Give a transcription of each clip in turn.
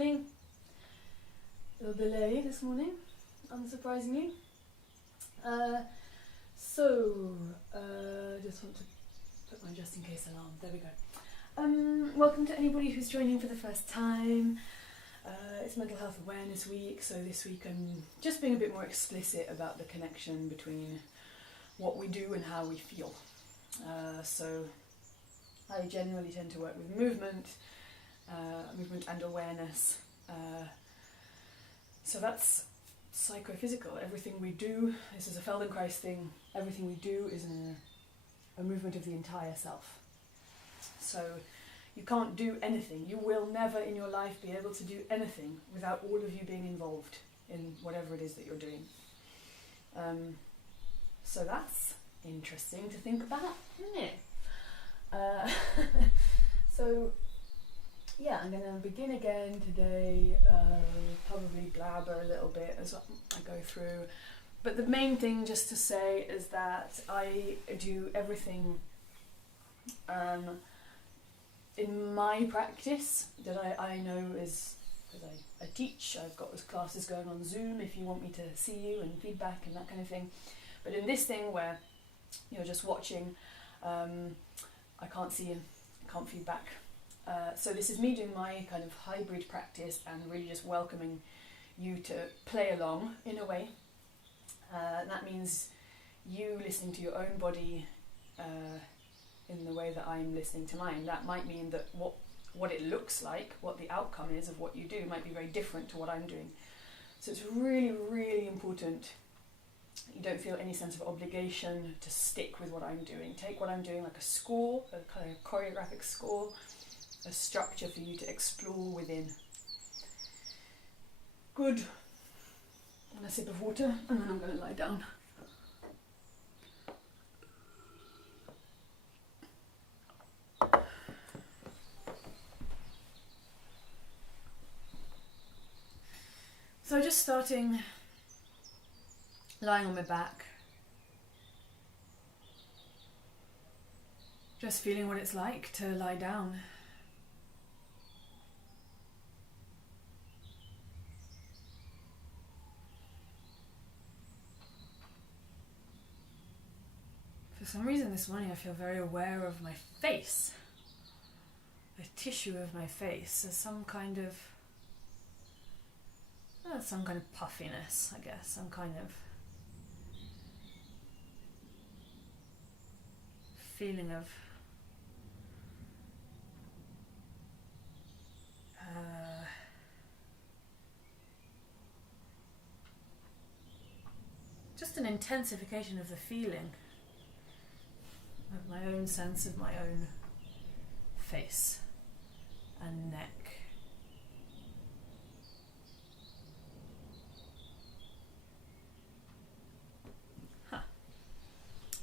morning. A little delay this morning, unsurprisingly. Just want to put my just in case alarm. There we go. Welcome to anybody who's joining for the first time. It's Mental Health Awareness Week, so this week I'm just being a bit more explicit about the connection between what we do and how we feel. So I generally tend to work with movement and awareness. So that's psychophysical. Everything we do, this is a Feldenkrais thing, everything we do is a movement of the entire self. So you can't do anything. You will never in your life be able to do anything without all of you being involved in whatever it is that you're doing. So that's interesting to think about, isn't it? So yeah, I'm going to begin again today, probably blabber a little bit as I go through. But the main thing just to say is that I do everything in my practice that I know is, because I teach, I've got those classes going on Zoom if you want me to see you and feedback and that kind of thing. But in this thing where you're just watching, I can't see you, I can't feedback. So this is me doing my kind of hybrid practice and really just welcoming you to play along in a way. That means you listening to your own body in the way that I'm listening to mine. That might mean that what it looks like, what the outcome is of what you do might be very different to what I'm doing. So it's really, really important you don't feel any sense of obligation to stick with what I'm doing. Take what I'm doing like a score, a kind of choreographic score, a structure for you to explore within. Good. And a sip of water, and then I'm going to lie down. So just starting, lying on my back, just feeling what it's like to lie down. For some reason this morning I feel very aware of my face, the tissue of my face. There's some kind of puffiness, I guess, some kind of feeling of just an intensification of the feeling of my own sense of my own face and neck.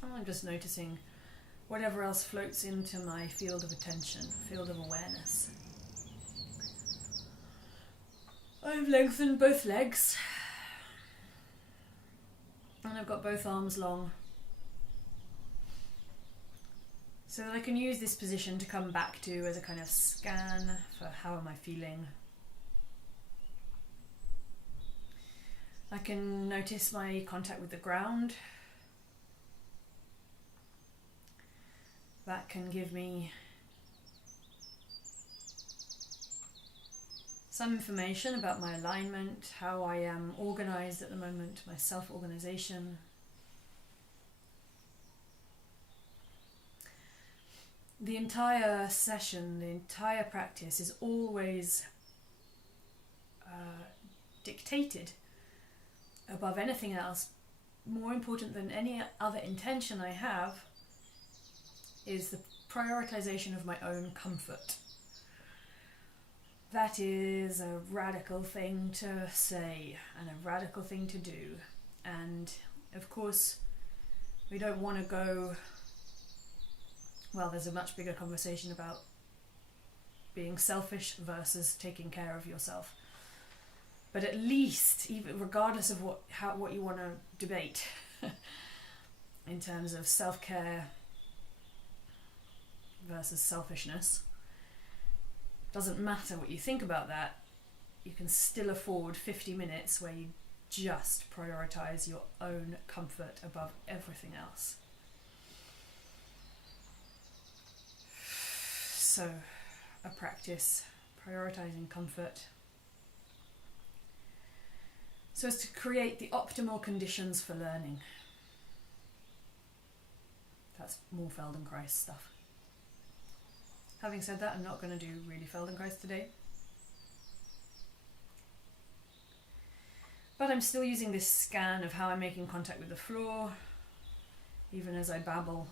I'm just noticing whatever else floats into my field of attention, field of awareness. I've lengthened both legs and I've got both arms long so that I can use this position to come back to as a kind of scan for how am I feeling. I can notice my contact with the ground. That can give me some information about my alignment, how I am organized at the moment, my self-organization. The entire session, the entire practice is always dictated above anything else. More important than any other intention I have is the prioritization of my own comfort. That is a radical thing to say and a radical thing to do. And of course, we don't want to go, well, there's a much bigger conversation about being selfish versus taking care of yourself. But at least, even regardless of what you want to debate in terms of self-care versus selfishness, doesn't matter what you think about that, you can still afford 50 minutes where you just prioritize your own comfort above everything else. So, a practice prioritizing comfort so as to create the optimal conditions for learning. That's more Feldenkrais stuff. Having said that, I'm not going to do really Feldenkrais today. But I'm still using this scan of how I'm making contact with the floor, even as I babble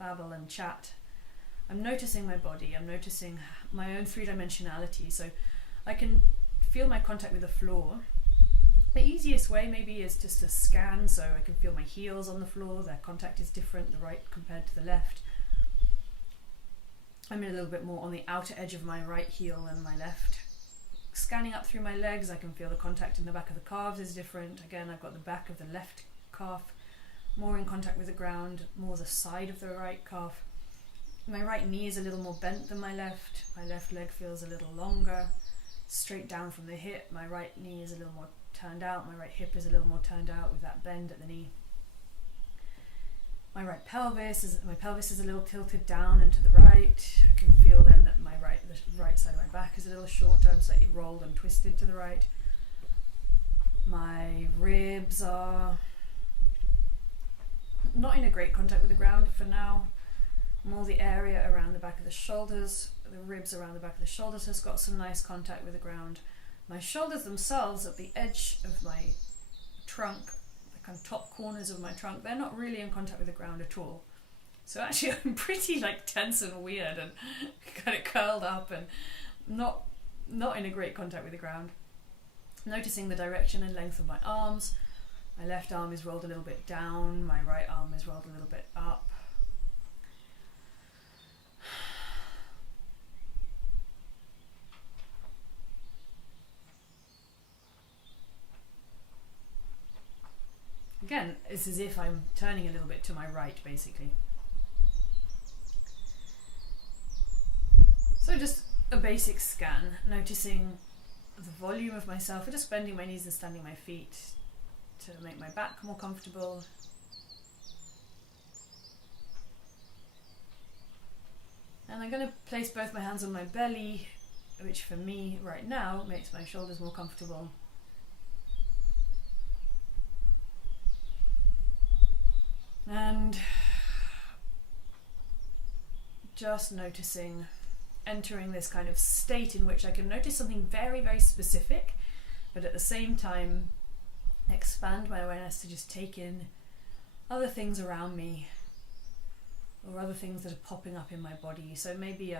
and chat. I'm noticing my body, I'm noticing my own three-dimensionality, so I can feel my contact with the floor. The easiest way maybe is just to scan, so I can feel my heels on the floor, their contact is different, the right compared to the left. I'm a little bit more on the outer edge of my right heel than my left. Scanning up through my legs, I can feel the contact in the back of the calves is different. Again, I've got the back of the left calf more in contact with the ground, more the side of the right calf. My right knee is a little more bent than my left. My left leg feels a little longer, straight down from the hip. My right knee is a little more turned out. My right hip is a little more turned out with that bend at the knee. My pelvis is a little tilted down and to the right. I can feel then that the right side of my back is a little shorter. I'm slightly rolled and twisted to the right. My ribs are not in a great contact with the ground for now. More the area around the back of the shoulders, the ribs around the back of the shoulders has got some nice contact with the ground. My shoulders themselves at the edge of my trunk, the kind of top corners of my trunk, they're not really in contact with the ground at all. So actually I'm pretty tense and weird and kind of curled up and not in a great contact with the ground. Noticing the direction and length of my arms. My left arm is rolled a little bit down, my right arm is rolled a little bit up. Again, it's as if I'm turning a little bit to my right, basically. So just a basic scan, noticing the volume of myself, or just bending my knees and standing my feet to make my back more comfortable. And I'm going to place both my hands on my belly, which for me right now makes my shoulders more comfortable. And just noticing, entering this kind of state in which I can notice something very, very specific, but at the same time expand my awareness to just take in other things around me or other things that are popping up in my body. So maybe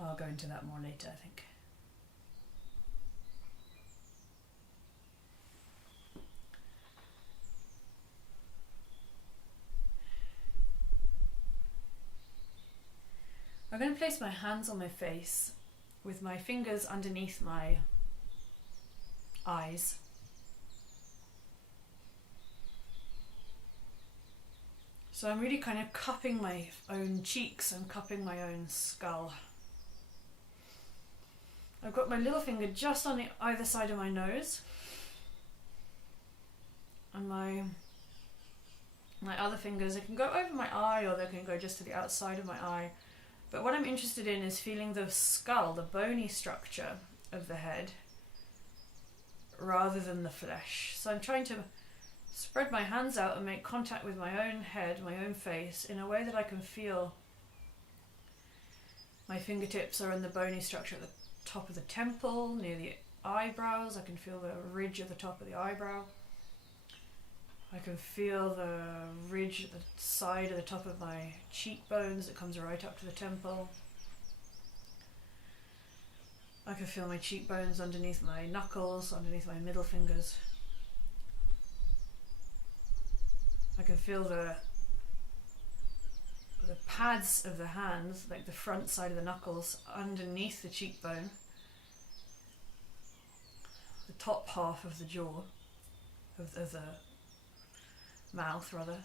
I'll go into that more later, I think. I'm going to place my hands on my face with my fingers underneath my eyes. So I'm really kind of cupping my own cheeks, I'm cupping my own skull. I've got my little finger just on either side of my nose, and my other fingers, they can go over my eye or they can go just to the outside of my eye. But what I'm interested in is feeling the skull, the bony structure of the head, rather than the flesh. So I'm trying to spread my hands out and make contact with my own head, my own face, in a way that I can feel my fingertips are in the bony structure at the top of the temple, near the eyebrows. I can feel the ridge at the top of the eyebrow. I can feel the ridge at the side of the top of my cheekbones that comes right up to the temple. I can feel my cheekbones underneath my knuckles, underneath my middle fingers. I can feel the pads of the hands, like the front side of the knuckles, underneath the cheekbone, the top half of the jaw, of the mouth rather.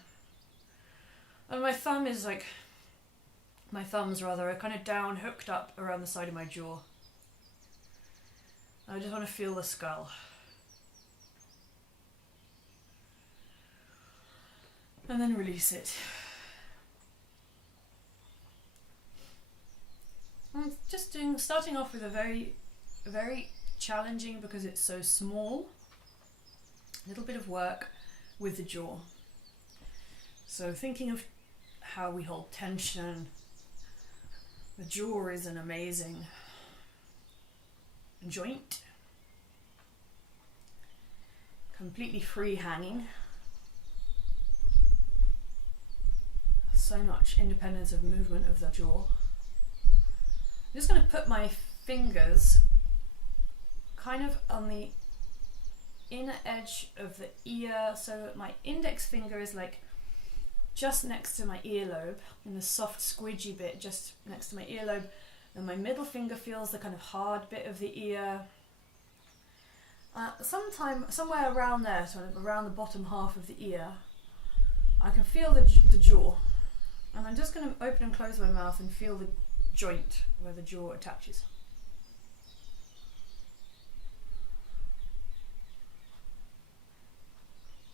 And my thumb is My thumbs rather are kind of down, hooked up around the side of my jaw. I just want to feel the skull. And then release it. I'm just starting off with a very challenging, because it's so small, little bit of work with the jaw. So thinking of how we hold tension, the jaw is an amazing joint, completely free hanging, so much independence of movement of the jaw. I'm just going to put my fingers kind of on the inner edge of the ear, so my index finger is like just next to my earlobe, in the soft squidgy bit just next to my earlobe, and my middle finger feels the kind of hard bit of the ear. Somewhere around there, sort of around the bottom half of the ear, I can feel the jaw, and I'm just going to open and close my mouth and feel the joint where the jaw attaches.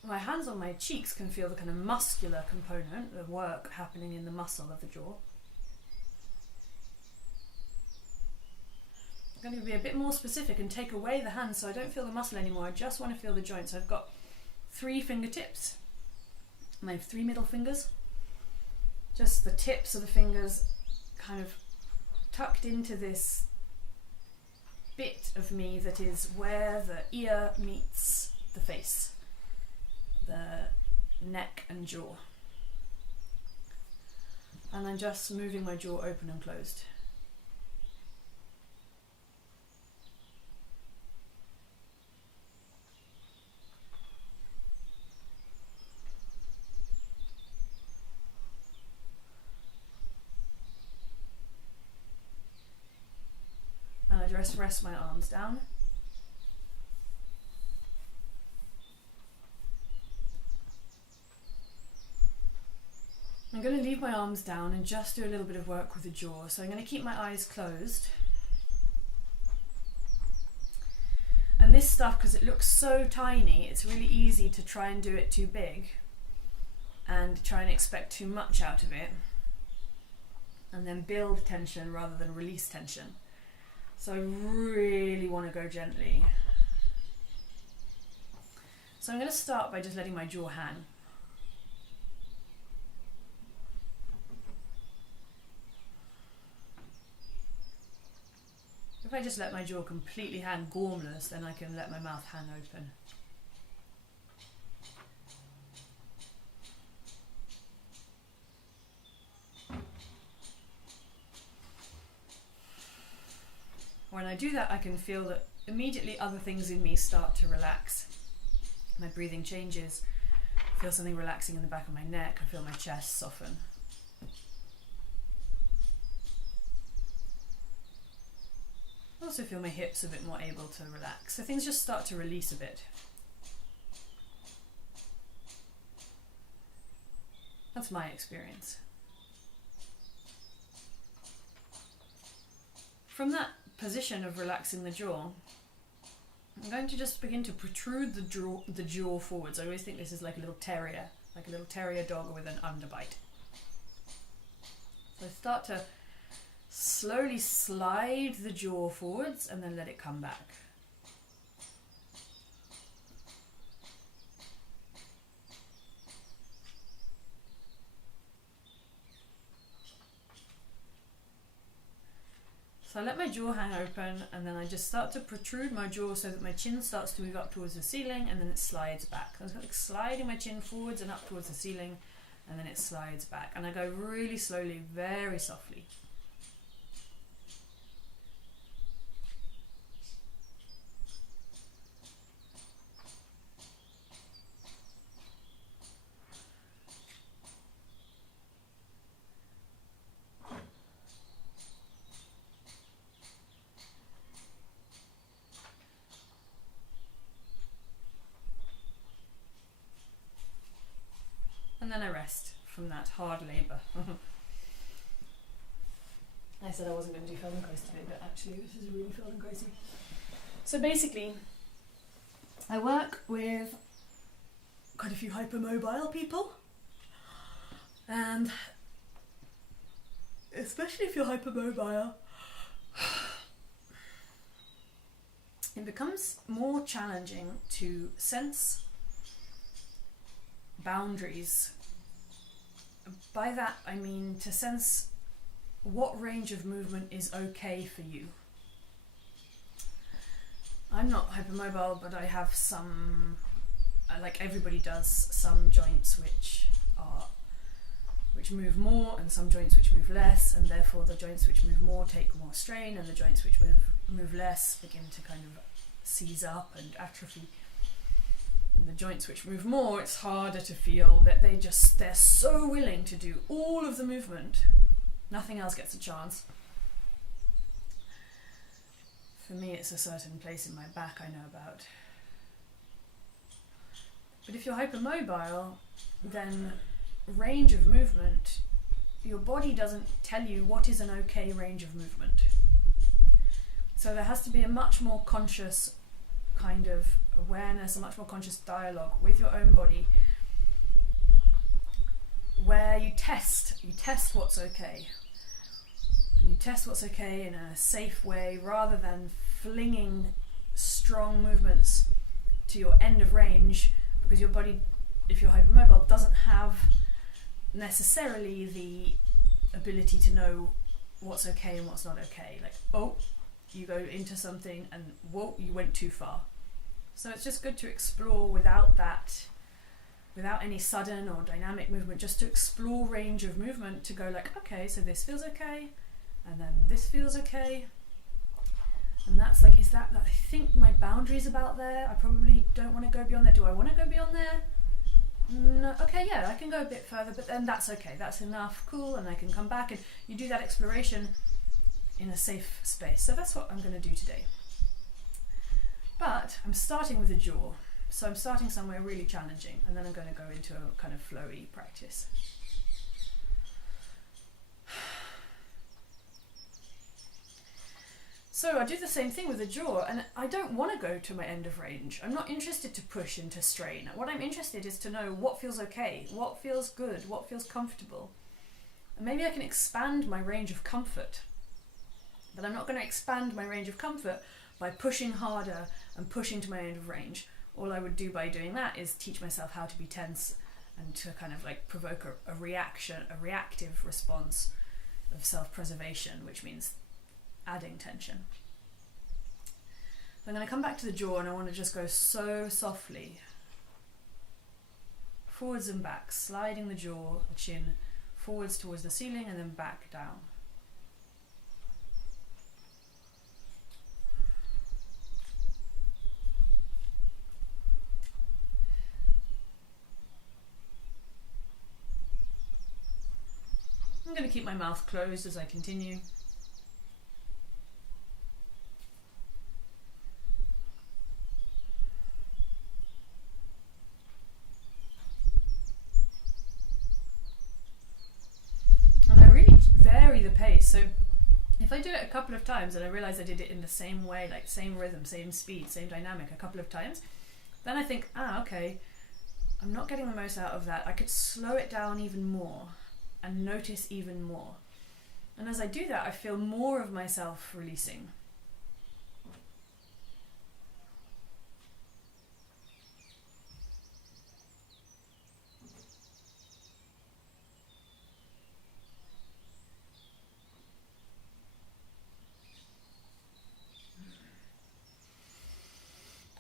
My hands on my cheeks can feel the kind of muscular component, the work happening in the muscle of the jaw. I'm going to be a bit more specific and take away the hands so I don't feel the muscle anymore. I just want to feel the joint. So I've got 3 fingertips, and I have 3 middle fingers. Just the tips of the fingers kind of tucked into this bit of me that is where the ear meets the face, the neck and jaw. And I'm just moving my jaw open and closed. And I just rest my arms down. I'm going to leave my arms down and just do a little bit of work with the jaw. So I'm going to keep my eyes closed. And this stuff, because it looks so tiny, it's really easy to try and do it too big and try and expect too much out of it, and then build tension rather than release tension. So I really want to go gently. So I'm going to start by just letting my jaw hang. If I just let my jaw completely hang gormless, then I can let my mouth hang open. When I do that, I can feel that immediately other things in me start to relax. My breathing changes. I feel something relaxing in the back of my neck. I feel my chest soften. I also feel my hips a bit more able to relax. So things just start to release a bit. That's my experience. From that position of relaxing the jaw, I'm going to just begin to protrude the jaw forwards. I always think this is like a little terrier dog with an underbite. So I start to slowly slide the jaw forwards and then let it come back. So I let my jaw hang open, and then I just start to protrude my jaw so that my chin starts to move up towards the ceiling, and then it slides back. So I'm like sliding my chin forwards and up towards the ceiling, and then it slides back. And I go really slowly, very softly. And then I rest from that hard labour. I said I wasn't going to do Feldenkrais today, but actually this is really Feldenkraisy. So basically, I work with quite a few hypermobile people, and especially if you're hypermobile, it becomes more challenging to sense boundaries. By that I mean to sense what range of movement is okay for you. I'm not hypermobile, but I have some, like everybody does, some joints which move more and some joints which move less, and therefore the joints which move more take more strain, and the joints which move less begin to kind of seize up and atrophy. And the joints which move more, it's harder to feel that they're so willing to do all of the movement, nothing else gets a chance. For me, it's a certain place in my back I know about. But if you're hypermobile, then range of movement, your body doesn't tell you what is an okay range of movement. So there has to be a much more conscious kind of awareness, a much more conscious dialogue with your own body, where you test what's okay. And you test what's okay in a safe way, rather than flinging strong movements to your end of range, because your body, if you're hypermobile, doesn't have necessarily the ability to know what's okay and what's not okay. Like, oh, you go into something and whoa, you went too far. So it's just good to explore without any sudden or dynamic movement, just to explore range of movement, to go like, okay, so this feels okay, and then this feels okay. And that's like, is that I think my boundary's about there. I probably don't want to go beyond there. Do I want to go beyond there? No, okay, yeah, I can go a bit further, but then that's okay, that's enough, cool, and I can come back, and you do that exploration in a safe space. So that's what I'm going to do today. But I'm starting with the jaw, so I'm starting somewhere really challenging, and then I'm going to go into a kind of flowy practice. So I do the same thing with the jaw, and I don't want to go to my end of range. I'm not interested to push into strain. What I'm interested is to know what feels okay, what feels good, what feels comfortable. And maybe I can expand my range of comfort. But I'm not going to expand my range of comfort by pushing harder and pushing to my end of range. All I would do by doing that is teach myself how to be tense and to kind of like provoke a reactive response of self-preservation, which means adding tension. So I'm going to come back to the jaw, and I want to just go so softly forwards and back, sliding the jaw, the chin forwards towards the ceiling and then back down. I'm going to keep my mouth closed as I continue. Vary the pace. So if I do it a couple of times and I realize I did it in the same way, like same rhythm, same speed, same dynamic a couple of times, then I think, okay, I'm not getting the most out of that. I could slow it down even more and notice even more. And as I do that, I feel more of myself releasing.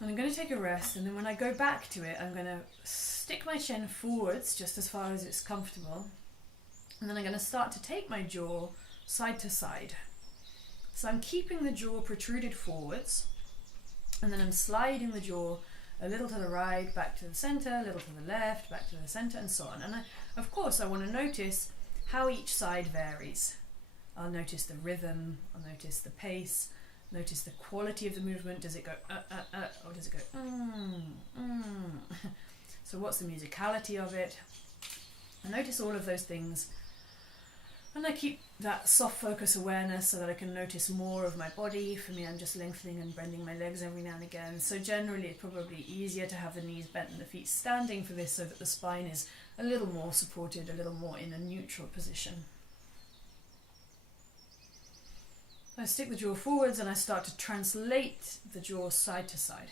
And I'm going to take a rest, and then when I go back to it, I'm going to stick my chin forwards just as far as it's comfortable, and then I'm going to start to take my jaw side to side. So I'm keeping the jaw protruded forwards, and then I'm sliding the jaw a little to the right, back to the center, a little to the left, back to the center, and so on. And of course I want to notice how each side varies. I'll notice the rhythm, I'll notice the pace, notice the quality of the movement. Does it go or does it go So what's the musicality of it? I notice all of those things, And I keep that soft focus awareness so that I can notice more of my body. For me, I'm just lengthening and bending my legs every now and again. So generally it's probably easier to have the knees bent and the feet standing for this, so that the spine is a little more supported, a little more in a neutral position. I stick the jaw forwards and I start to translate the jaw side to side.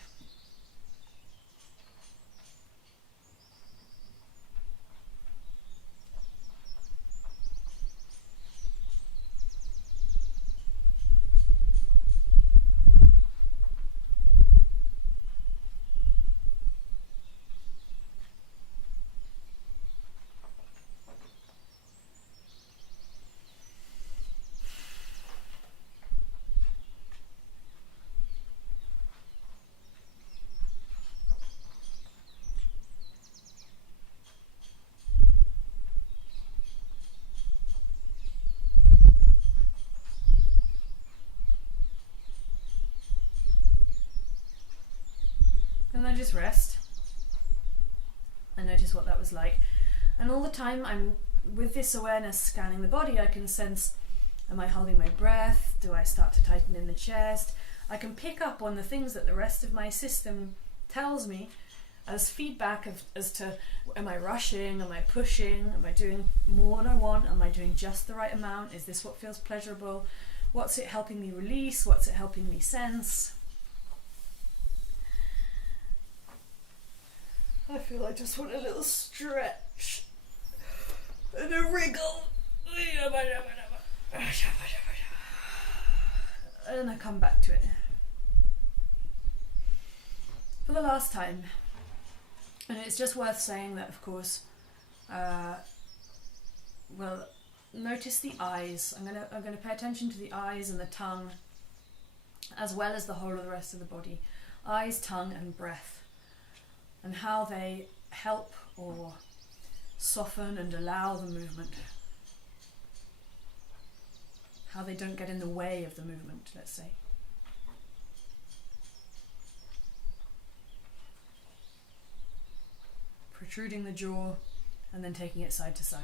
And I just rest and notice what that was like. And all the time I'm with this awareness scanning the body, I can sense, am I holding my breath? Do I start to tighten in the chest? I can pick up on the things that the rest of my system tells me as feedback as to, am I rushing? Am I pushing? Am I doing more than I want? Am I doing just the right amount? Is this what feels pleasurable? What's it helping me release? What's it helping me sense? I feel I just want a little stretch and a wriggle. And I come back to it. For the last time, and it's just worth saying that, of course, well, notice the eyes. I'm gonna pay attention to the eyes and the tongue, as well as the whole of the rest of the body. Eyes, tongue, and breath. And how they help or soften and allow the movement. How they don't get in the way of the movement, let's say. Protruding the jaw and then taking it side to side.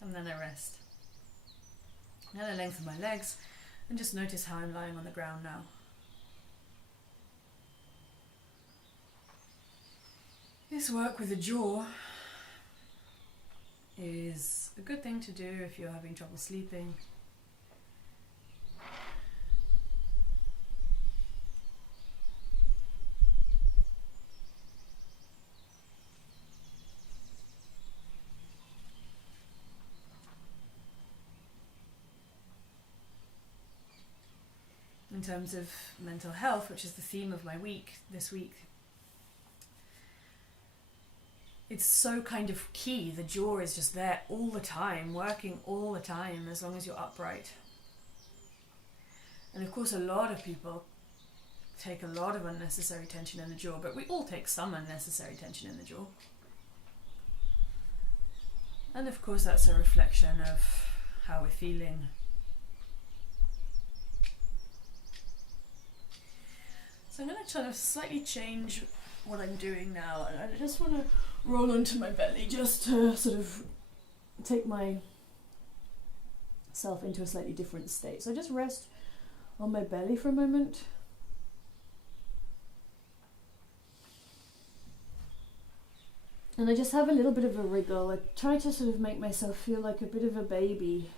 And then I rest. And I lengthen my legs and just notice how I'm lying on the ground now. This work with the jaw is a good thing to do if you're having trouble sleeping. In terms of mental health, which is the theme of my week this week, it's so kind of key. The jaw is just there all the time, working all the time, as long as you're upright. And of course, a lot of people take a lot of unnecessary tension in the jaw, but we all take some unnecessary tension in the jaw. And of course, that's a reflection of how we're feeling. So I'm going to try to slightly change what I'm doing now, and I just want to roll onto my belly just to sort of take myself into a slightly different state. So just rest on my belly for a moment. And I just have a little bit of a wriggle. I try to sort of make myself feel like a bit of a baby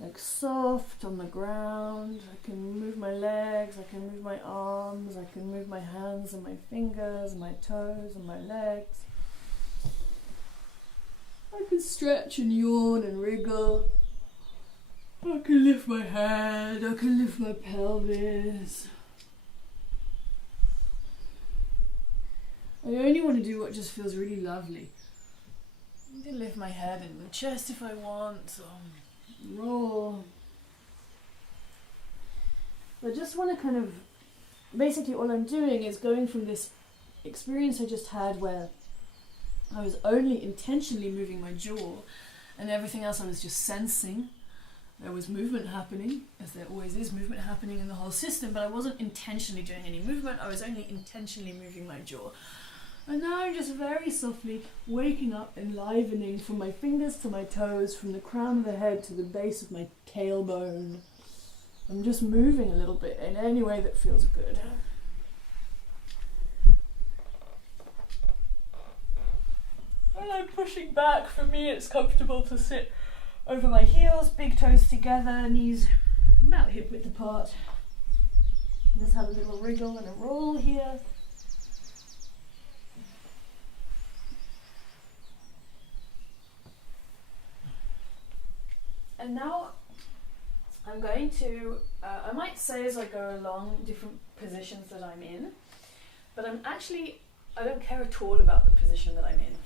like soft on the ground. I can move my legs, I can move my arms, I can move my hands and my fingers, my toes and my legs. I can stretch and yawn and wriggle. I can lift my head, I can lift my pelvis. I only want to do what just feels really lovely. I can lift my head and my chest if I want, or roll. I just want to kind of, basically all I'm doing is going from this experience I just had where I was only intentionally moving my jaw and everything else I was just sensing. There was movement happening, as there always is movement happening in the whole system, but I wasn't intentionally doing any movement, I was only intentionally moving my jaw. And now I'm just very softly waking up, enlivening from my fingers to my toes, from the crown of the head to the base of my tailbone. I'm just moving a little bit in any way that feels good. And I'm pushing back. For me, it's comfortable to sit over my heels, big toes together, knees about hip width apart. Just have a little wriggle and a roll here. And now I'm going to, I might say as I go along different positions that I'm in, but I don't care at all about the position that I'm in.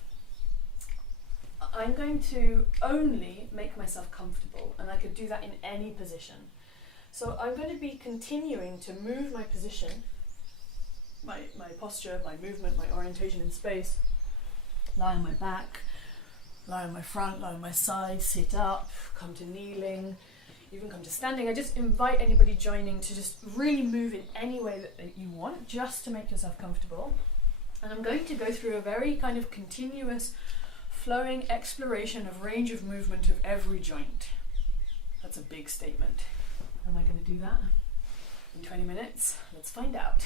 I'm going to only make myself comfortable, and I could do that in any position. So I'm going to be continuing to move my position, my posture, my movement, my orientation in space, lie on my back, lie on my front, lie on my side, sit up, come to kneeling, even come to standing. I just invite anybody joining to just really move in any way that you want, just to make yourself comfortable. And I'm going to go through a very kind of continuous flowing exploration of range of movement of every joint. That's a big statement. Am I going to do that in 20 minutes? Let's find out.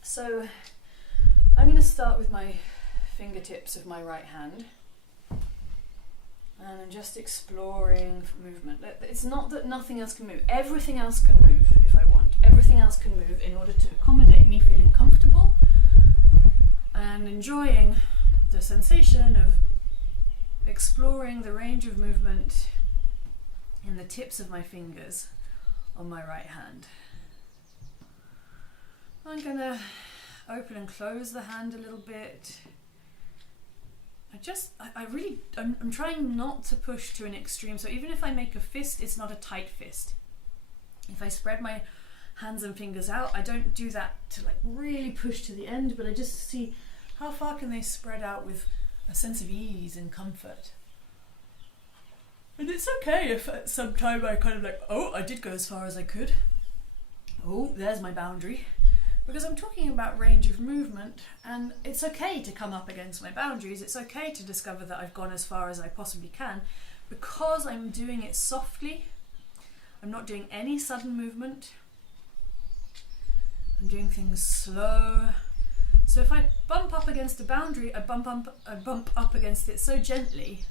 So I'm going to start with my fingertips of my right hand, and I'm just exploring movement. It's not that nothing else can move. Everything else can move if I want. Everything else can move in order to accommodate me feeling comfortable and enjoying the sensation of exploring the range of movement in the tips of my fingers on my right hand. I'm going to open and close the hand a little bit. I'm trying not to push to an extreme. So even if I make a fist, it's not a tight fist. If I spread my hands and fingers out, I don't do that to like really push to the end, but I just see how far can they spread out with a sense of ease and comfort. And it's okay if at some time I kind of like, oh, I did go as far as I could. Oh, there's my boundary. Because I'm talking about range of movement, and it's okay to come up against my boundaries. It's okay to discover that I've gone as far as I possibly can, because I'm doing it softly. I'm not doing any sudden movement. I'm doing things slow. So if I bump up against a boundary, I bump up against it so gently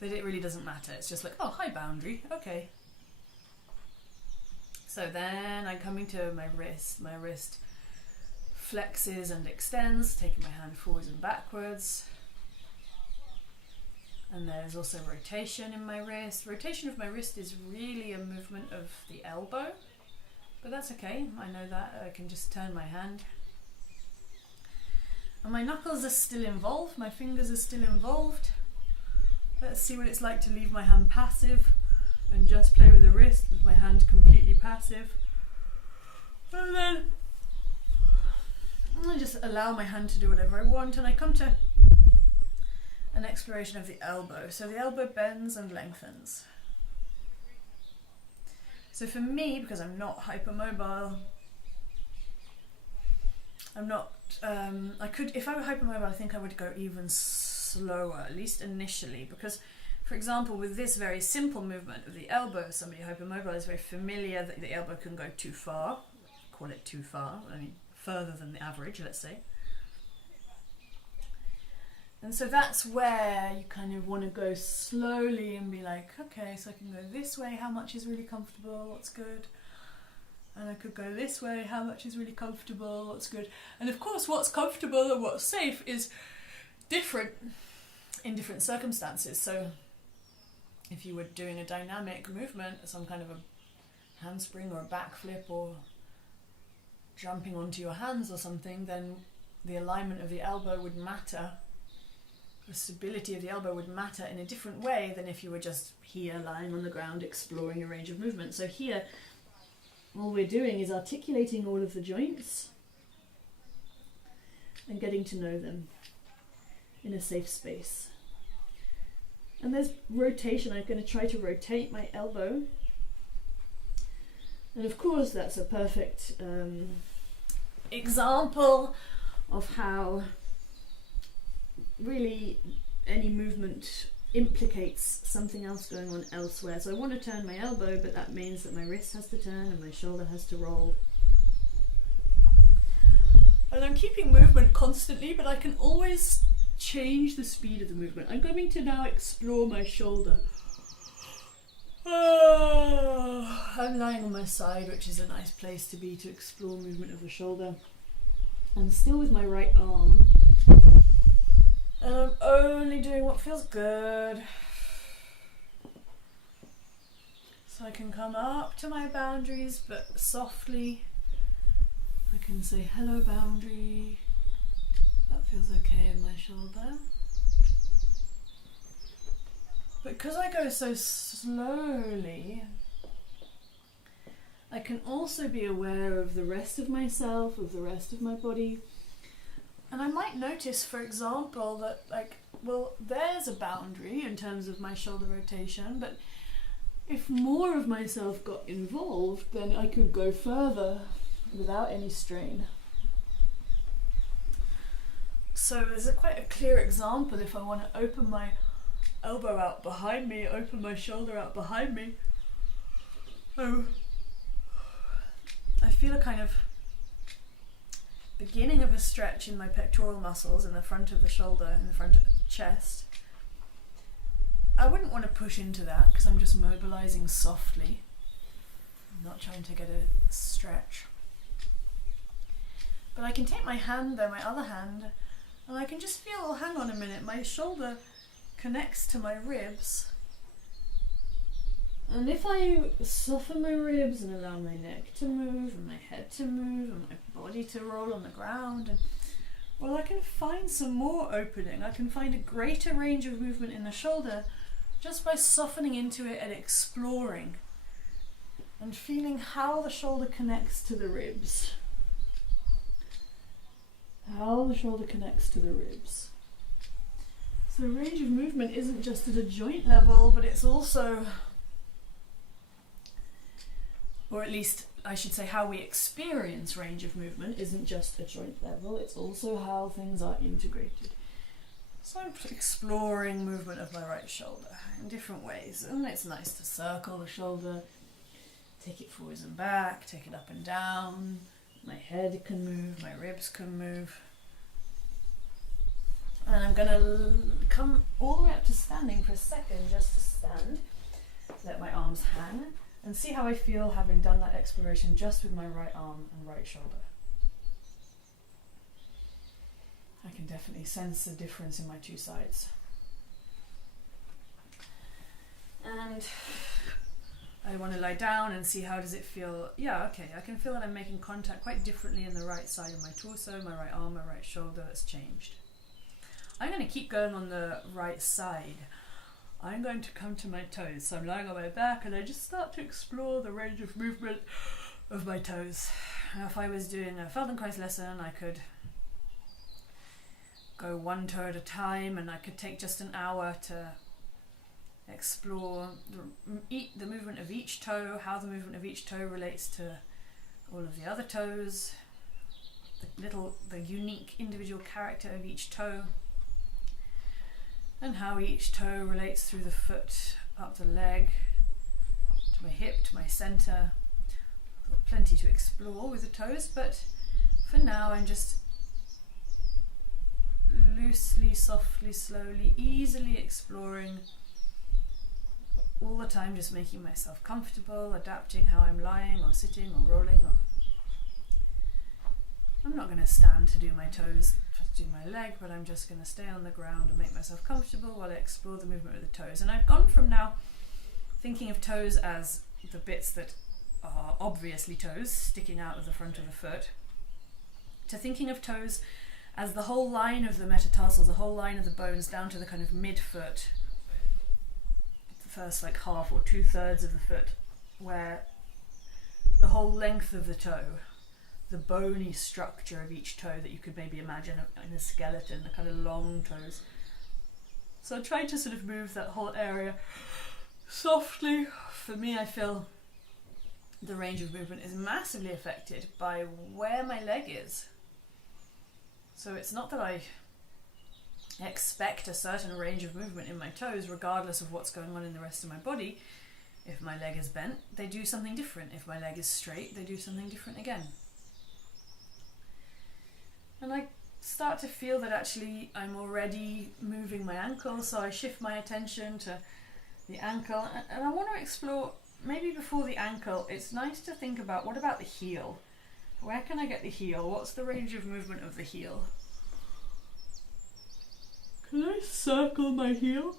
that it really doesn't matter. It's just like, oh, hi boundary, okay. So then I'm coming to my wrist. My wrist flexes and extends, taking my hand forwards and backwards. And there's also rotation in my wrist. Rotation of my wrist is really a movement of the elbow, but that's okay. I know that. I can just turn my hand. And my knuckles are still involved. My fingers are still involved. Let's see what it's like to leave my hand passive and just play with the wrist with my hand completely passive. And then I just allow my hand to do whatever I want, and I come to an exploration of the elbow. So the elbow bends and lengthens. So for me, because I'm not hypermobile, I could, if I were hypermobile, I think I would go even slower, at least initially, because for example, with this very simple movement of the elbow, somebody hypermobile is very familiar that the elbow can go too far. Call it too far, I mean further than the average, let's say. And so that's where you kind of want to go slowly and be like, okay, so I can go this way, how much is really comfortable, what's good? And I could go this way, how much is really comfortable, what's good? And of course, what's comfortable and what's safe is different in different circumstances. So if you were doing a dynamic movement, some kind of a handspring or a backflip or jumping onto your hands or something, then the alignment of the elbow would matter. The stability of the elbow would matter in a different way than if you were just here lying on the ground exploring a range of movement. So here, all we're doing is articulating all of the joints and getting to know them in a safe space. And there's rotation. I'm going to try to rotate my elbow. And of course, that's a perfect example of how really any movement implicates something else going on elsewhere. So I want to turn my elbow, but that means that my wrist has to turn and my shoulder has to roll. And I'm keeping movement constantly, but I can always change the speed of the movement. I'm going to now explore my shoulder. I'm lying on my side, which is a nice place to be to explore movement of the shoulder. I'm still with my right arm. And I'm only doing what feels good. So I can come up to my boundaries, but softly. I can say, hello boundary. That feels okay in my shoulder. But because I go so slowly, I can also be aware of the rest of myself, of the rest of my body. And I might notice, for example, that there's a boundary in terms of my shoulder rotation, but if more of myself got involved, then I could go further without any strain. So there's quite a clear example. If I want to open my elbow out behind me, open my shoulder out behind me, I feel a kind of beginning of a stretch in my pectoral muscles in the front of the shoulder, in the front of the chest. I wouldn't want to push into that because I'm just mobilizing softly. I'm not trying to get a stretch. But I can take my hand though, my other hand, and I can just feel, oh, hang on a minute, my shoulder connects to my ribs. And if I soften my ribs and allow my neck to move and my head to move and my body to roll on the ground, well, I can find some more opening. I can find a greater range of movement in the shoulder just by softening into it and exploring and feeling how the shoulder connects to the ribs. How the shoulder connects to the ribs. So range of movement isn't just at a joint level, but it's also, or at least I should say how we experience range of movement isn't just a joint level, it's also how things are integrated. So I'm exploring movement of my right shoulder in different ways, and it's nice to circle the shoulder, take it forwards and back, take it up and down. My head can move, my ribs can move. And I'm going to come all the way up to standing for a second, just to stand, let my arms hang, and see how I feel having done that exploration just with my right arm and right shoulder. I can definitely sense the difference in my two sides. And I want to lie down and see how does it feel. Yeah, okay, I can feel that I'm making contact quite differently in the right side of my torso, my right arm, my right shoulder. That's changed. I'm going to keep going on the right side. I'm going to come to my toes. So I'm lying on my back and I just start to explore the range of movement of my toes. Now, if I was doing a Feldenkrais lesson, I could go one toe at a time, and I could take just an hour to explore the movement of each toe, how the movement of each toe relates to all of the other toes, the unique individual character of each toe, and how each toe relates through the foot, up the leg, to my hip, to my center. I've got plenty to explore with the toes, but for now I'm just loosely, softly, slowly, easily exploring all the time, just making myself comfortable, adapting how I'm lying or sitting or rolling. I'm not going to stand to do my toes, to do my leg, but I'm just going to stay on the ground and make myself comfortable while I explore the movement of the toes. And I've gone from now thinking of toes as the bits that are obviously toes sticking out of the front of the foot, to thinking of toes as the whole line of the metatarsals, the whole line of the bones down to the kind of mid-foot, the first like half or 2/3 of the foot, where the whole length of the toe, the bony structure of each toe that you could maybe imagine in a skeleton, the kind of long toes. So I try to sort of move that whole area softly. For me, I feel the range of movement is massively affected by where my leg is. So it's not that I expect a certain range of movement in my toes regardless of what's going on in the rest of my body. If my leg is bent, they do something different. If my leg is straight, they do something different again. And I start to feel that actually I'm already moving my ankle, so I shift my attention to the ankle, and I want to explore, maybe before the ankle, it's nice to think about, what about the heel? Where can I get the heel? What's the range of movement of the heel? Can I circle my heel?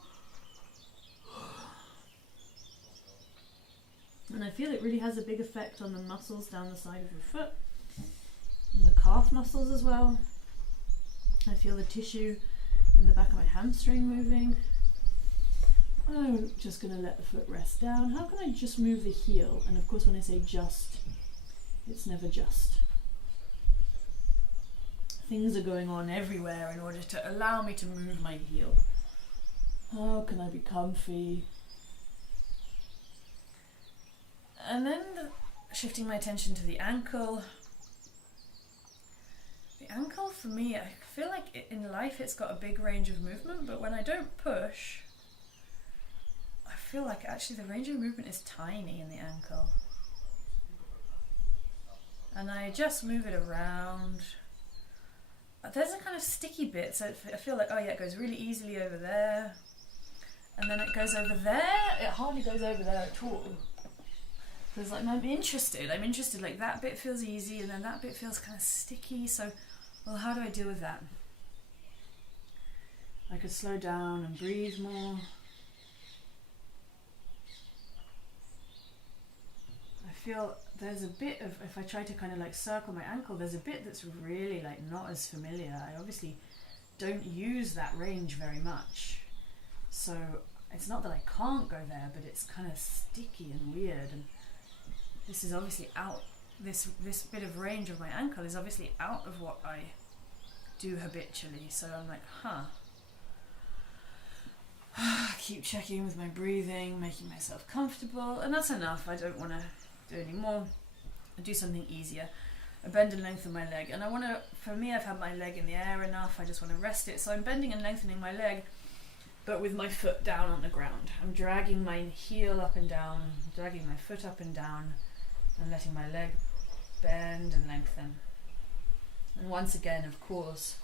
And I feel it really has a big effect on the muscles down the side of your foot, and the calf muscles as well. I feel the tissue in the back of my hamstring moving. I'm just going to let the foot rest down. How can I just move the heel? And of course when I say just, it's never just. Things are going on everywhere in order to allow me to move my heel. How can I be comfy? And then shifting my attention to the ankle. The ankle, for me, I feel like in life it's got a big range of movement, but when I don't push, I feel like actually the range of movement is tiny in the ankle. And I just move it around. There's a kind of sticky bit, so I feel like, oh yeah, it goes really easily over there. And then it goes over there. It hardly goes over there at all. Because like, I'm interested, like that bit feels easy and then that bit feels kind of sticky, so, well, how do I deal with that? I could slow down and breathe more. I feel there's a bit of, if I try to kind of like circle my ankle, there's a bit that's really like not as familiar. I obviously don't use that range very much. So it's not that I can't go there, but it's kind of sticky and weird, and this is obviously out, this bit of range of my ankle is obviously out of what I do habitually. So I'm like, keep checking with my breathing, making myself comfortable, and that's enough. I don't want to do any more. I do something easier. I bend and lengthen my leg, and I want to, for me, I've had my leg in the air enough, I just want to rest it. So I'm bending and lengthening my leg, but with my foot down on the ground. I'm dragging my heel up and down, dragging my foot up and down, and letting my leg bend and lengthen. And once again, of course,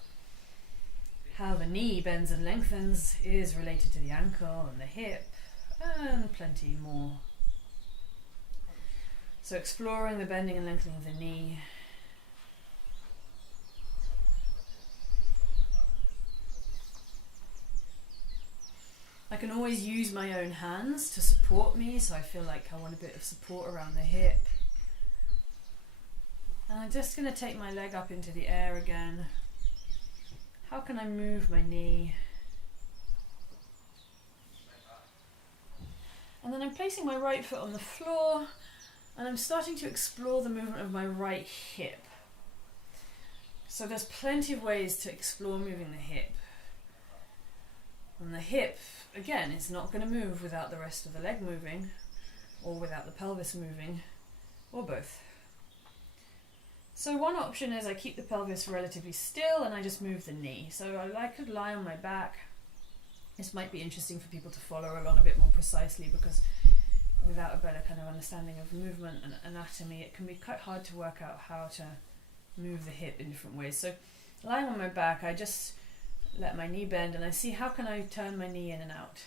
how the knee bends and lengthens is related to the ankle and the hip, and plenty more. So exploring the bending and lengthening of the knee. I can always use my own hands to support me, so I feel like I want a bit of support around the hip. And I'm just going to take my leg up into the air again. How can I move my knee? And then I'm placing my right foot on the floor, and I'm starting to explore the movement of my right hip. So there's plenty of ways to explore moving the hip. And the hip, again, is not going to move without the rest of the leg moving, or without the pelvis moving, or both. So one option is I keep the pelvis relatively still and I just move the knee. So I could lie on my back. This might be interesting for people to follow along a bit more precisely, because without a better kind of understanding of movement and anatomy, it can be quite hard to work out how to move the hip in different ways. So lying on my back, I just let my knee bend, and I see how can I turn my knee in and out.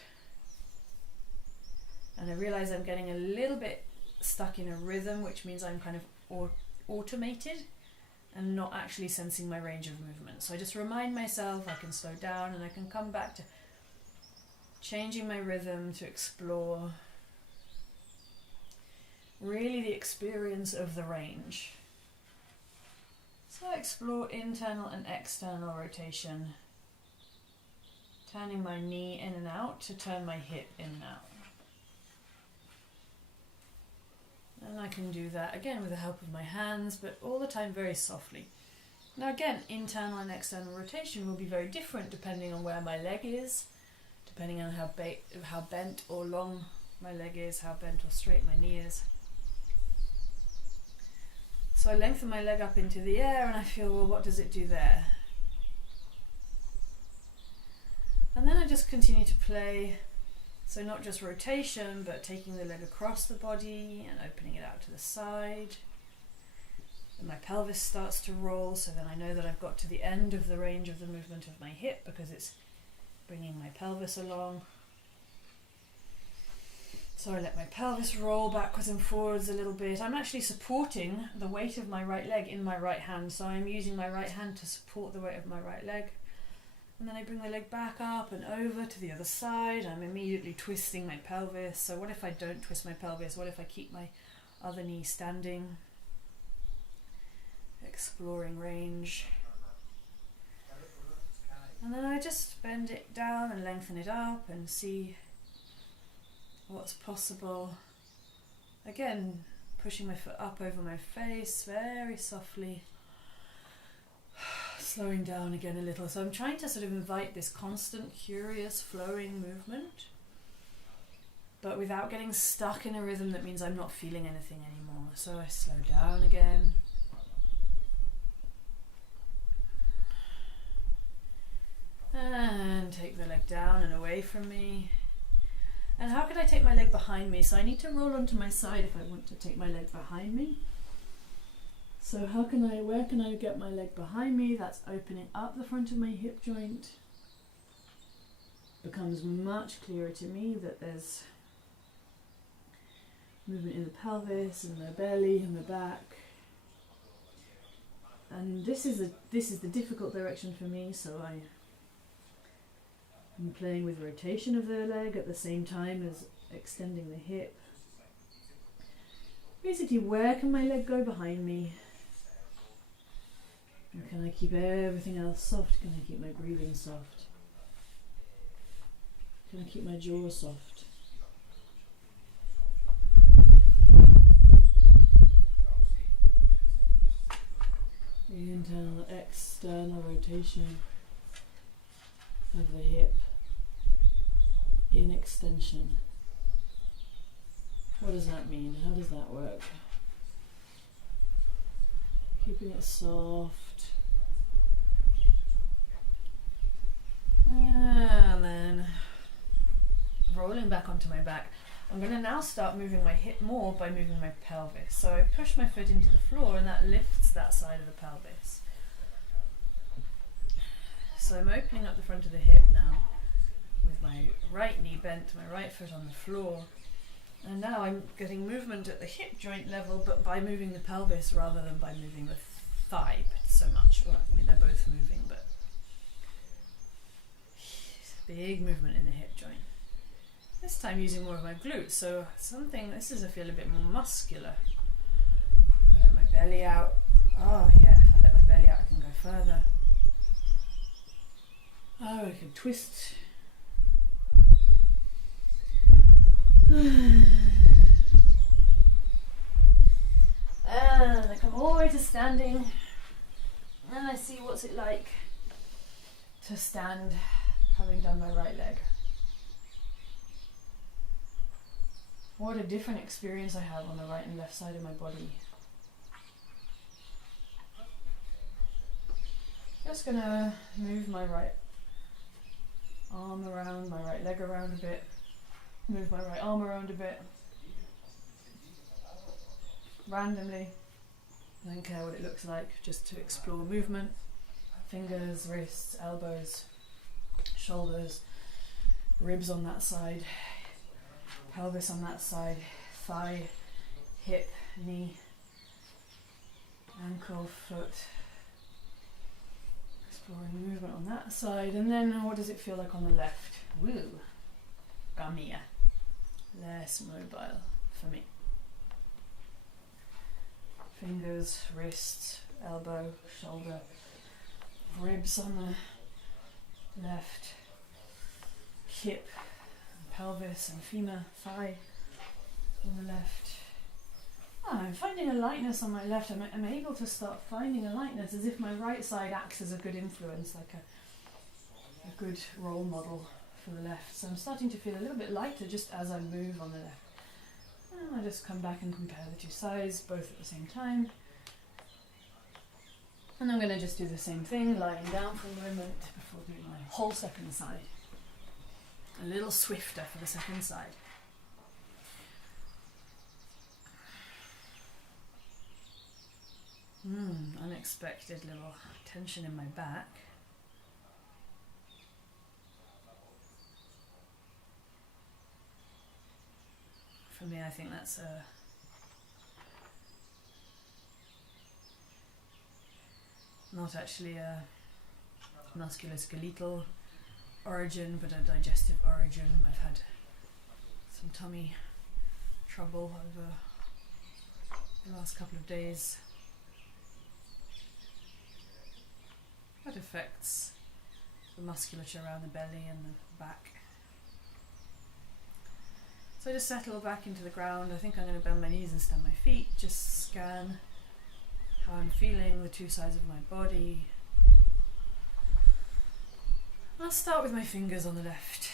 And I realize I'm getting a little bit stuck in a rhythm, which means I'm kind of automated and not actually sensing my range of movement. So I just remind myself I can slow down and I can come back to changing my rhythm to explore really the experience of the range. So I explore internal and external rotation, turning my knee in and out to turn my hip in and out. And I can do that again with the help of my hands, but all the time very softly. Now again, internal and external rotation will be very different depending on where my leg is, depending on how bent or long my leg is, how bent or straight my knee is. So I lengthen my leg up into the air and I feel, well, what does it do there? And then I just continue to play. So not just rotation, but taking the leg across the body and opening it out to the side. And my pelvis starts to roll, so then I know that I've got to the end of the range of the movement of my hip because it's bringing my pelvis along. So I let my pelvis roll backwards and forwards a little bit. I'm actually supporting the weight of my right leg in my right hand, so I'm using my right hand to support the weight of my right leg. And then I bring the leg back up and over to the other side. I'm immediately twisting my pelvis. So what if I don't twist my pelvis? What if I keep my other knee standing? Exploring range. And then I just bend it down and lengthen it up and see what's possible. Again, pushing my foot up over my face very softly. Slowing down again a little. So I'm trying to sort of invite this constant, curious, flowing movement, but without getting stuck in a rhythm that means I'm not feeling anything anymore. So I slow down again. And take the leg down and away from me. And how can I take my leg behind me? So I need to roll onto my side if I want to take my leg behind me. So where can I get my leg behind me? That's opening up the front of my hip joint. Becomes much clearer to me that there's movement in the pelvis and the belly and the back. And this is the difficult direction for me, so I'm playing with rotation of the leg at the same time as extending the hip. Basically, where can my leg go behind me? And can I keep everything else soft? Can I keep my breathing soft? Can I keep my jaw soft? The internal, external rotation of the hip in extension. What does that mean? How does that work? Keeping it soft. And then rolling back onto my back. I'm going to now start moving my hip more by moving my pelvis. So I push my foot into the floor and that lifts that side of the pelvis. So I'm opening up the front of the hip now with my right knee bent, my right foot on the floor. And now I'm getting movement at the hip joint level, but by moving the pelvis rather than by moving the thigh so much. Well, I mean, they're both moving, but big movement in the hip joint. This time using more of my glutes, so this is, I feel a bit more muscular. I let my belly out. Oh yeah, if I let my belly out I can go further. Oh, I can twist. And I come all the way to standing, and I see what's it like to stand having done my right leg. What a different experience I have on the right and left side of my body. Just gonna move my right arm around, my right leg around a bit, move my right arm around a bit, randomly. I don't care what it looks like, just to explore movement, fingers, wrists, elbows. shoulders, ribs on that side, pelvis on that side, thigh, hip, knee, ankle, foot. Exploring movement on that side. And then what does it feel like on the left? Woo! Gamia. Less mobile for me. Fingers, wrists, elbow, shoulder, ribs on the left, hip, and pelvis and femur, thigh on the left. I'm finding a lightness on my left. I'm able to start finding a lightness, as if my right side acts as a good influence, like a good role model for the left. So I'm starting to feel a little bit lighter just as I move on the left. And I just come back and compare the two sides, both at the same time. And I'm going to just do the same thing, lying down for a moment before doing my whole second side. A little swifter for the second side. Unexpected little tension in my back. For me, I think that's not actually a musculoskeletal origin, but a digestive origin. I've had some tummy trouble over the last couple of days. That affects the musculature around the belly and the back. So I just settle back into the ground. I think I'm going to bend my knees and stand my feet, just scan how I'm feeling, the two sides of my body. I'll start with my fingers on the left.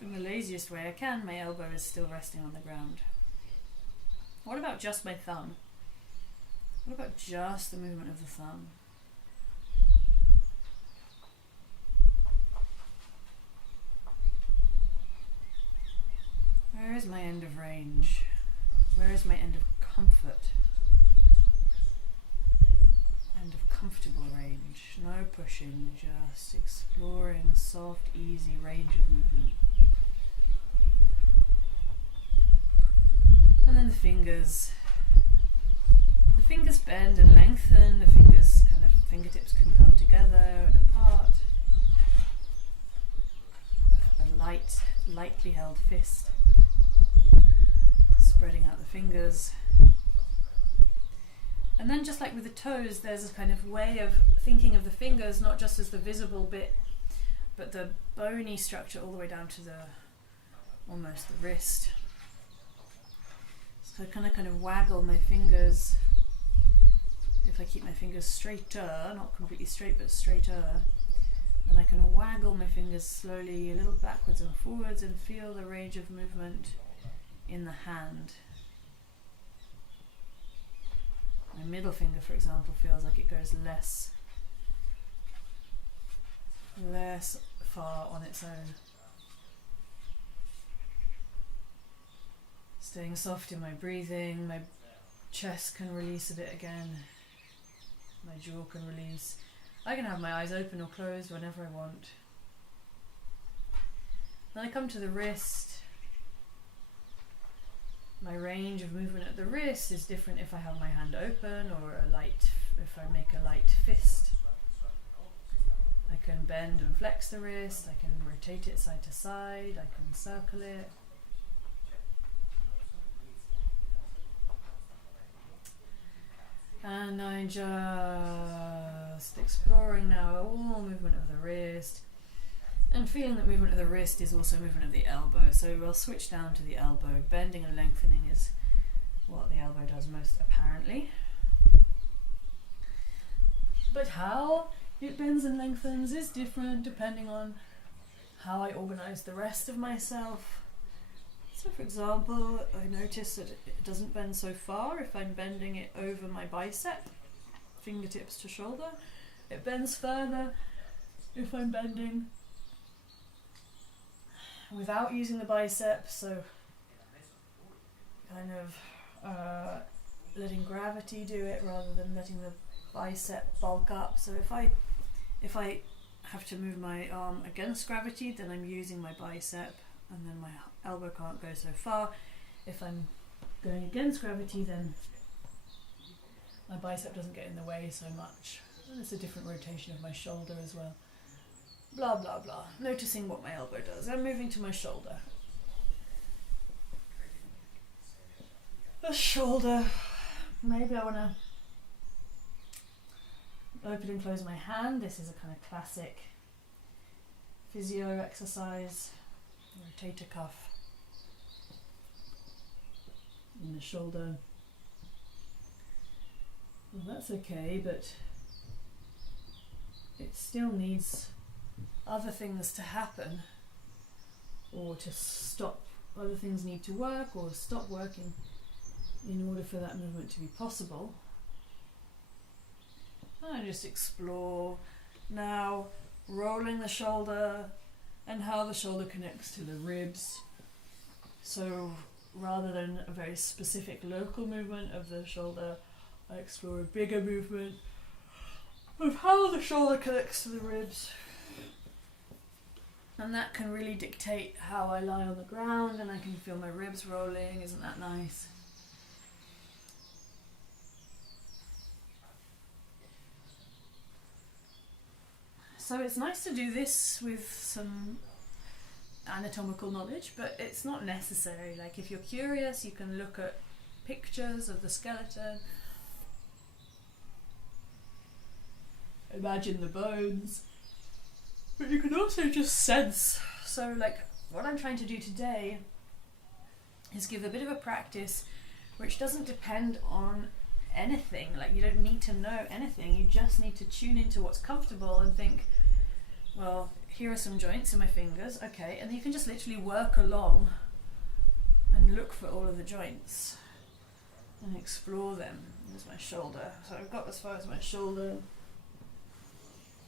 In the laziest way I can, my elbow is still resting on the ground. What about just my thumb? What about just the movement of the thumb? Where is my end of range? Where is my end of comfort? End of comfortable range. No pushing, just exploring soft, easy range of movement. And then the fingers. The fingers bend and lengthen. The fingers fingertips can come together and apart. A lightly held fist. Spreading out the fingers. And then just like with the toes, there's a kind of way of thinking of the fingers not just as the visible bit, but the bony structure all the way down to almost the wrist. So I kind of waggle my fingers. If I keep my fingers straighter, not completely straight but straighter, then I can waggle my fingers slowly a little backwards and forwards and feel the range of movement in the hand. My middle finger, for example, feels like it goes less far on its own. Staying soft in my breathing, my chest can release a bit again, my jaw can release. I can have my eyes open or closed whenever I want. Then I come to the wrist. My range of movement at the wrist is different if I have my hand open or if I make a light fist. I can bend and flex the wrist, I can rotate it side to side, I can circle it. And I'm just exploring now all movement of the wrist. And feeling that movement of the wrist is also movement of the elbow. So we'll switch down to the elbow. Bending and lengthening is what the elbow does most apparently. But how it bends and lengthens is different depending on how I organize the rest of myself. So for example, I notice that it doesn't bend so far if I'm bending it over my bicep, fingertips to shoulder. It bends further if I'm bending without using the bicep, so kind of letting gravity do it rather than letting the bicep bulk up. So if I have to move my arm against gravity, then I'm using my bicep, and then my elbow can't go so far. If I'm going against gravity, then my bicep doesn't get in the way so much. And it's a different rotation of my shoulder as well. Blah, blah, blah. Noticing what my elbow does. I'm moving to my shoulder. The shoulder. Maybe I want to open and close my hand. This is a kind of classic physio exercise. Rotator cuff in the shoulder. Well, that's okay, but it still needs other things to happen, or to stop. Other things need to work or stop working in order for that movement to be possible. And just explore now rolling the shoulder and how the shoulder connects to the ribs. So rather than a very specific local movement of the shoulder, I explore a bigger movement of how the shoulder connects to the ribs. And that can really dictate how I lie on the ground, and I can feel my ribs rolling. Isn't that nice? So it's nice to do this with some anatomical knowledge, but it's not necessary. Like, if you're curious, you can look at pictures of the skeleton, imagine the bones, but you can also just sense. So like, what I'm trying to do today is give a bit of a practice which doesn't depend on anything. Like, you don't need to know anything, you just need to tune into what's comfortable and think, well, here are some joints in my fingers, okay, and then you can just literally work along and look for all of the joints and explore them. There's my shoulder, so I've got as far as my shoulder,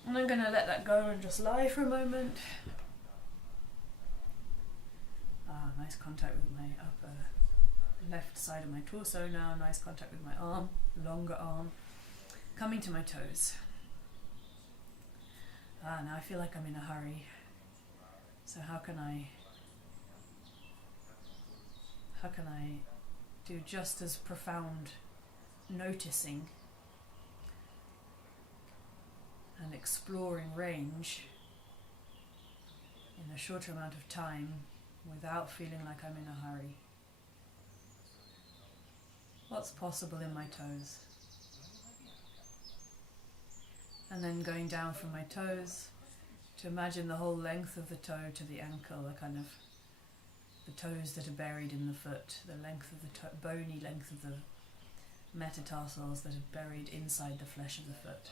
and I'm going to let that go and just lie for a moment. Nice contact with my upper left side of my torso now, nice contact with my arm, longer arm, coming to my toes. Now I feel like I'm in a hurry, so how can I do just as profound noticing and exploring range in a shorter amount of time without feeling like I'm in a hurry? What's possible in my toes? And then going down from my toes to imagine the whole length of the toe to the ankle, the kind of the toes that are buried in the foot, the length of the bony length of the metatarsals that are buried inside the flesh of the foot.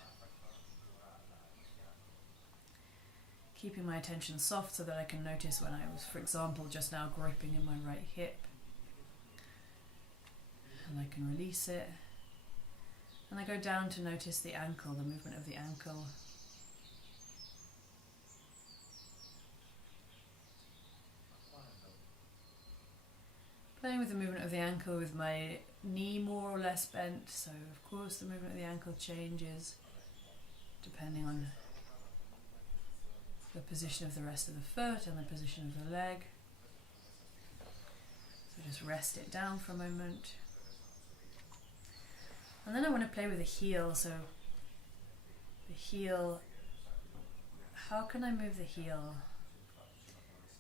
Keeping my attention soft so that I can notice when I was, for example, just now gripping in my right hip, and I can release it. And I go down to notice the ankle, the movement of the ankle. Playing with the movement of the ankle with my knee more or less bent, so of course the movement of the ankle changes depending on the position of the rest of the foot and the position of the leg. So just rest it down for a moment. And then I want to play with the heel, so the heel, how can I move the heel?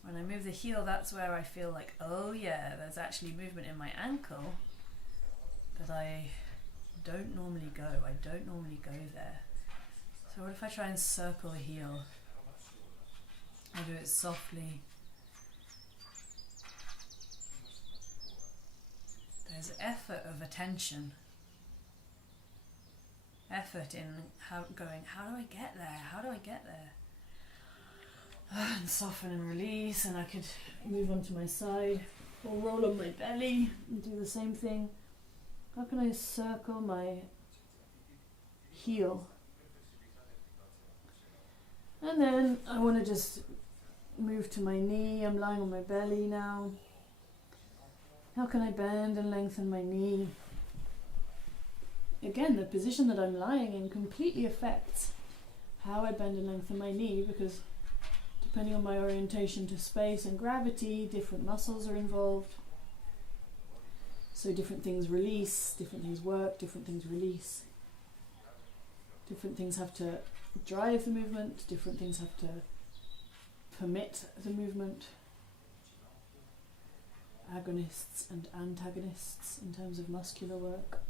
When I move the heel, that's where I feel like, oh yeah, there's actually movement in my ankle that I don't normally go. I don't normally go there. So what if I try and circle the heel? I do it softly. There's effort of attention. Effort in how do I get there? How do I get there? And soften and release, and I could move onto my side or roll on my belly and do the same thing. How can I circle my heel? And then I want to just move to my knee. I'm lying on my belly now. How can I bend and lengthen my knee? Again, the position that I'm lying in completely affects how I bend and lengthen my knee, because depending on my orientation to space and gravity, different muscles are involved. So different things release, different things work, different things release. Different things have to drive the movement, different things have to permit the movement. Agonists and antagonists in terms of muscular work.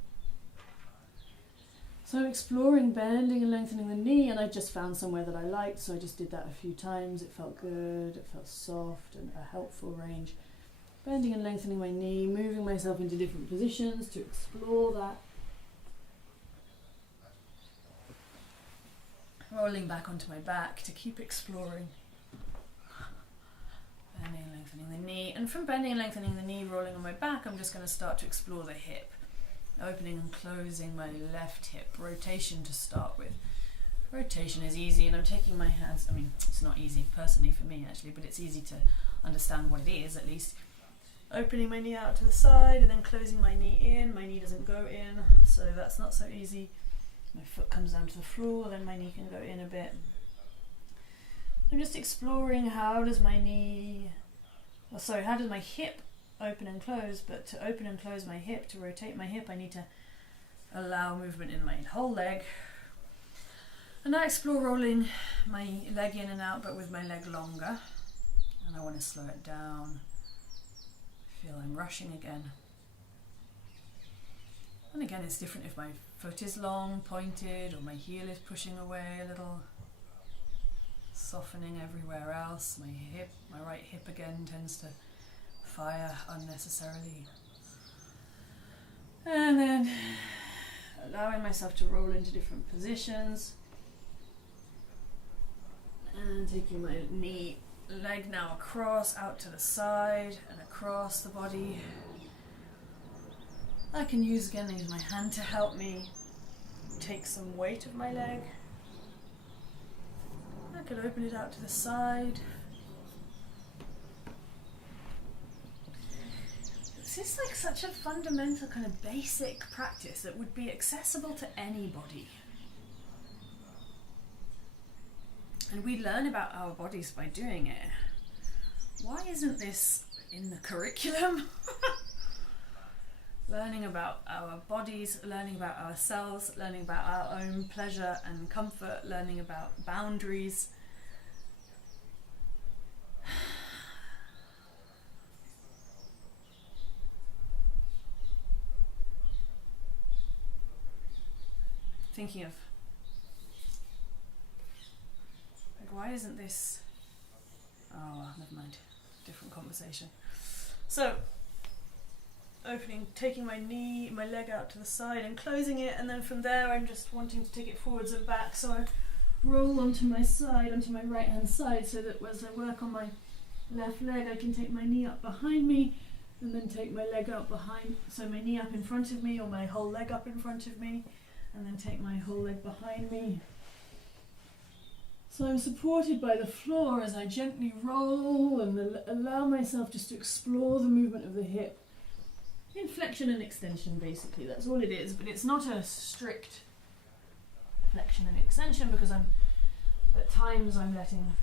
So I'm exploring bending and lengthening the knee, and I just found somewhere that I liked, so I just did that a few times. It felt good, it felt soft and a helpful range. Bending and lengthening my knee, moving myself into different positions to explore that. Rolling back onto my back to keep exploring. Bending and lengthening the knee, and from bending and lengthening the knee, rolling on my back, I'm just going to start to explore the hip. Opening and closing my left hip. Rotation to start with. Rotation is easy, and I'm taking my hands, I mean, it's not easy personally for me actually, but it's easy to understand what it is at least. Opening my knee out to the side and then closing my knee in. My knee doesn't go in, so that's not so easy. My foot comes down to the floor, then my knee can go in a bit. I'm just exploring how does my hip open and close, but to open and close my hip, to rotate my hip, I need to allow movement in my whole leg. And I explore rolling my leg in and out, but with my leg longer. And I want to slow it down. I feel I'm rushing again. And again, it's different if my foot is long, pointed, or my heel is pushing away a little. Softening everywhere else. My right hip again tends to fire unnecessarily. And then allowing myself to roll into different positions. And taking my leg now across, out to the side, and across the body. I can use my hand to help me take some weight of my leg. I could open it out to the side. This is like such a fundamental kind of basic practice that would be accessible to anybody. And we learn about our bodies by doing it. Why isn't this in the curriculum? Learning about our bodies, learning about ourselves, learning about our own pleasure and comfort, learning about boundaries. Thinking of, like, why isn't this, never mind, different conversation. So, taking my leg out to the side and closing it, and then from there I'm just wanting to take it forwards and back, so I roll onto my side, onto my right hand side, so that as I work on my left leg I can take my knee up behind me and then take my leg up behind, so my knee up in front of me or my whole leg up in front of me, and then take my whole leg behind me. So I'm supported by the floor as I gently roll and allow myself just to explore the movement of the hip. In flexion and extension, basically, that's all it is, but it's not a strict flexion and extension, because at times I'm letting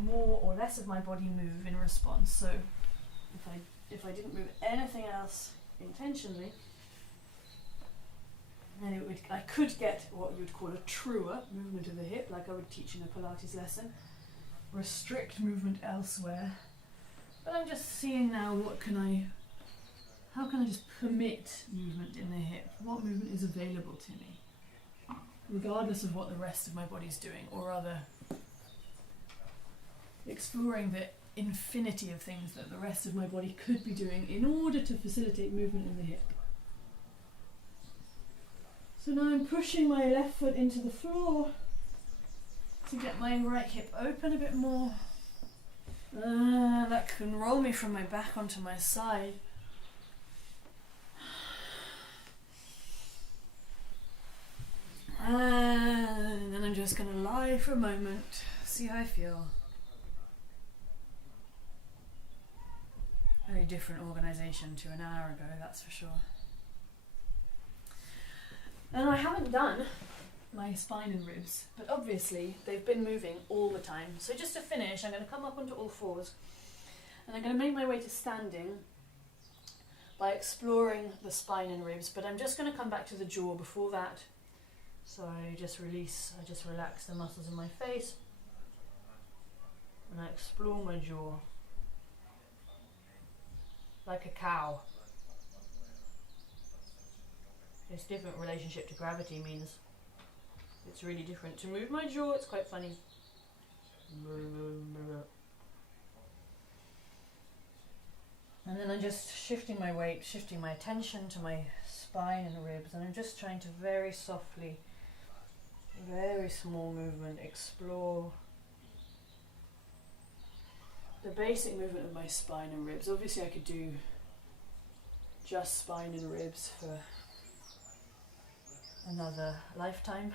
more or less of my body move in response. So if I didn't move anything else intentionally, then I could get what you would call a truer movement of the hip, like I would teach in a Pilates lesson. Restrict movement elsewhere. But I'm just seeing now how can I just permit movement in the hip? What movement is available to me? Regardless of what the rest of my body's doing, or rather exploring the infinity of things that the rest of my body could be doing in order to facilitate movement in the hip. So now I'm pushing my left foot into the floor to get my right hip open a bit more. That can roll me from my back onto my side. And then I'm just going to lie for a moment, see how I feel. Very different organisation to an hour ago, that's for sure. And I haven't done my spine and ribs, but obviously they've been moving all the time. So just to finish, I'm going to come up onto all fours and I'm going to make my way to standing by exploring the spine and ribs, but I'm just going to come back to the jaw before that. So I just relax the muscles in my face and I explore my jaw like a cow. This different relationship to gravity means it's really different. To move my jaw, it's quite funny. And then I'm just shifting my weight, shifting my attention to my spine and ribs, and I'm just trying to very softly, very small movement, explore the basic movement of my spine and ribs. Obviously I could do just spine and ribs for another lifetime.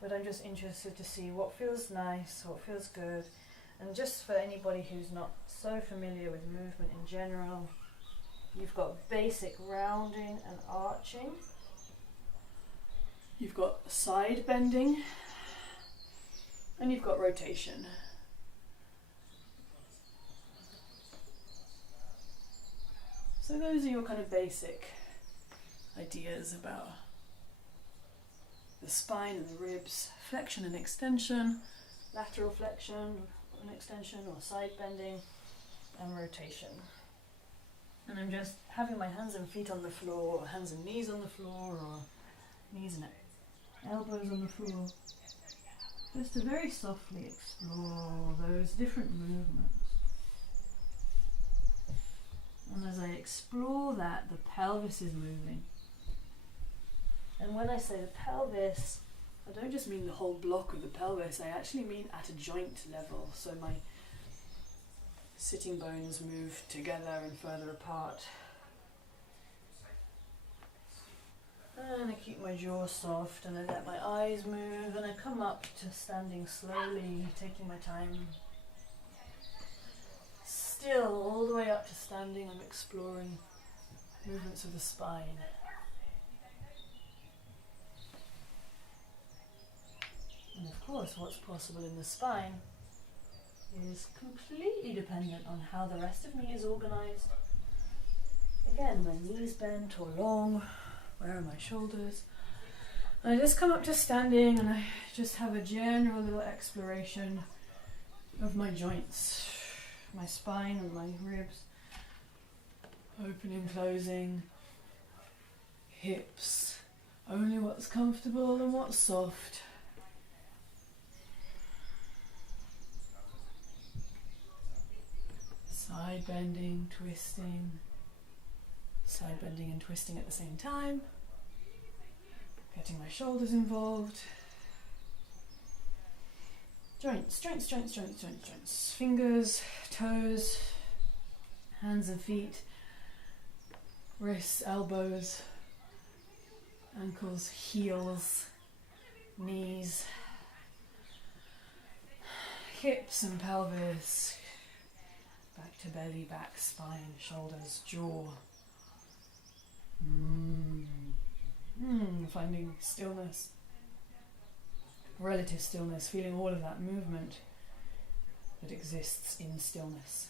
But I'm just interested to see what feels nice, what feels good. And just for anybody who's not so familiar with movement in general, you've got basic rounding and arching. You've got side bending. And you've got rotation. So those are your kind of basic ideas about the spine and the ribs, flexion and extension, lateral flexion and extension, or side bending and rotation. And I'm just having my hands and feet on the floor, or hands and knees on the floor, or knees and elbows on the floor, just to very softly explore those different movements. And as I explore that, the pelvis is moving. And when I say the pelvis, I don't just mean the whole block of the pelvis, I actually mean at a joint level. So my sitting bones move together and further apart. And I keep my jaw soft and I let my eyes move and I come up to standing slowly, taking my time. Still, all the way up to standing, I'm exploring movements of the spine. And of course, what's possible in the spine is completely dependent on how the rest of me is organized. Again, my knees bent or long, where are my shoulders? And I just come up to standing and I just have a general little exploration of my joints, my spine and my ribs, opening, closing, hips, only what's comfortable and what's soft. Side bending, twisting, side bending and twisting at the same time, getting my shoulders involved. Joints, joints, joints, joints, joints, joints. Fingers, toes, hands and feet, wrists, elbows, ankles, heels, knees, hips and pelvis, back to belly, back, spine, shoulders, jaw. Finding stillness, relative stillness, feeling all of that movement that exists in stillness.